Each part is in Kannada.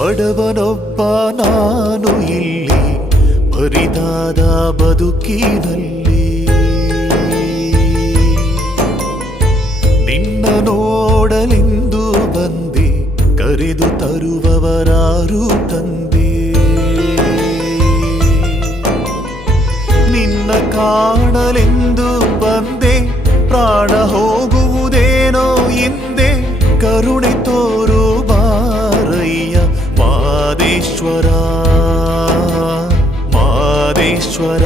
ಬಡವನೊಬ್ಬ ನಾನು ಇಲ್ಲಿ ಬರಿದಾದ ಬದುಕಿನಲ್ಲಿ ನಿನ್ನ ನೋಡಲೆಂದು ಬಂದೆ ಕರೆದು ತರುವವರಾರು ತಂದೆ ನಿನ್ನ ಕಾಣಲೆಂದು ಬಂದೆ ಪ್ರಾಣ ಹೋಗುವುದೇನೋ ಹಿಂದೆ ಕರುಣೆ ತೋರು ಬಾರಯ್ಯ ಮಾದೇಶ್ವರ ಮಾದೇಶ್ವರ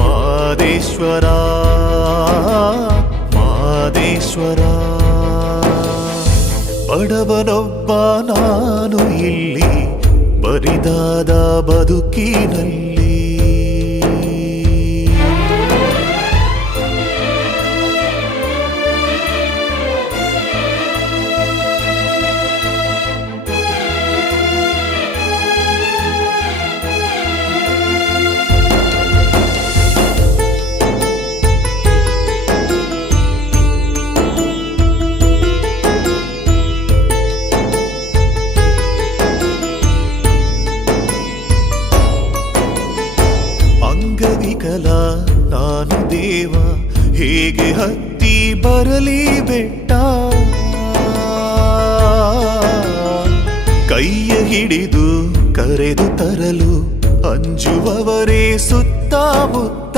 ಮಾದೇಶ್ವರ ಮಾದೇಶ್ವರ ಬಡವನೊಬ್ಬ ನಾನು ಇಲ್ಲಿ ಬರಿದಾದ ಬದುಕಿನಲ್ಲಿ ಅಂಗವಿಕಲ ನಾನು ದೇವ ಹೇಗೆ ಹತ್ತಿ ಬರಲಿ ಬೆಟ್ಟ ಕೈಯ ಹಿಡಿದು ಕರೆದು ತರಲು ಅಂಜುವವರೇ ಸುತ್ತಮುತ್ತ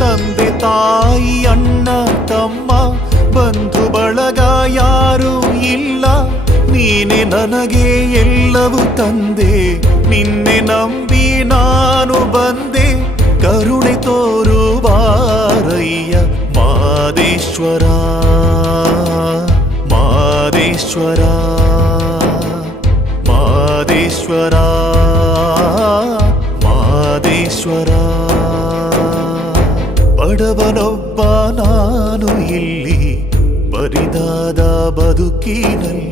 ತಂದೆ ತಾಯಿ ಅಣ್ಣ ತಮ್ಮ ಬಂಧು ಬಳಗ ಯಾರೂ ಇಲ್ಲ ನೀನೆ ನನಗೆ ಎಲ್ಲವೂ ತಂದೆ ನಿನ್ನೆ ನಂಬಿ ನಾನು ಬಂದೆ ಕರುಣೆ ತೋರು ಬಾರಯ್ಯ ಮಾದೇಶ್ವರ ಮಾದೇಶ್ವರ ಮಾದೇಶ್ವರ ಮಾದೇಶ್ವರ ಬಡವನೊಬ್ಬ ನಾನು ಇಲ್ಲಿ ಬರಿದಾದ ಬದುಕಿನಲ್ಲಿ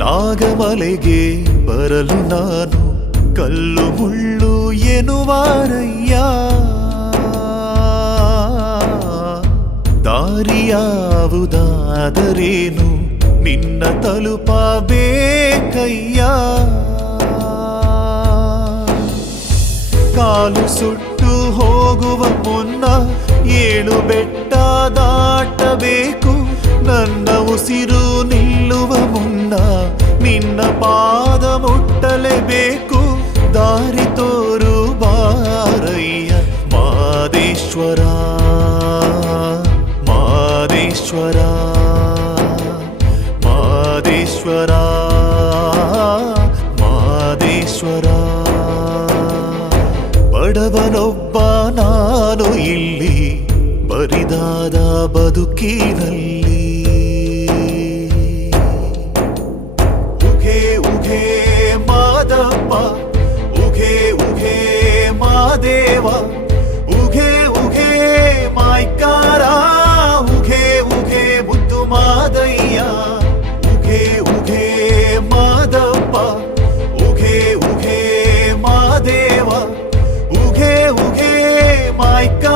ನಾಗಮಲೆಗೆ ಬರಲು ನಾನು ಕಲ್ಲು ಮುಳ್ಳು ಎನ್ನುವಾರಯ್ಯ ದಾರಿಯಾವುದಾದರೇನು ನಿನ್ನ ತಲುಪಬೇಕಯ್ಯ ಕಾಲು ಸುಟ್ಟು ಹೋಗುವ ಮುನ್ನ 7 ಬೆಟ್ಟ ದಾಟಬೇಕು ನನ್ನ ಉಸಿರು ನಿಲ್ಲುವ ಮುನ್ನ ನಿನ್ನ ಪಾದ ಮುಟ್ಟಲೇಬೇಕು ದಾರಿ ತೋರು ಬಾರಯ್ಯ ಮಾದೇಶ್ವರ ಮಾದೇಶ್ವರ ಮಾದೇಶ್ವರ ಮಾದೇಶ್ವರ ಬಡವನೊಬ್ಬ ನಾನು ಇಲ್ಲಿ ಬರಿದಾದ ಬದುಕಿನಲ್ಲಿ ಉಘೆ ಉಘೆ ಮಾದಪ್ಪ ಉಘೆ ಉಘೆ ಮಾದೇವ ಉಘೆ ಉಘೆ ಮಾಯ್ಕಾರ ಉಘೆ ಉಘೆ ಮುದ್ದು ಮಾದಯ್ಯ ಉಘೆ ಉಘೆ ಮಾದಪ್ಪ ಉಘೆ ಉಘೆ ಮಾದೇವ ಉಘೆ ಉಘೆ ಮಾಯ್ಕಾರ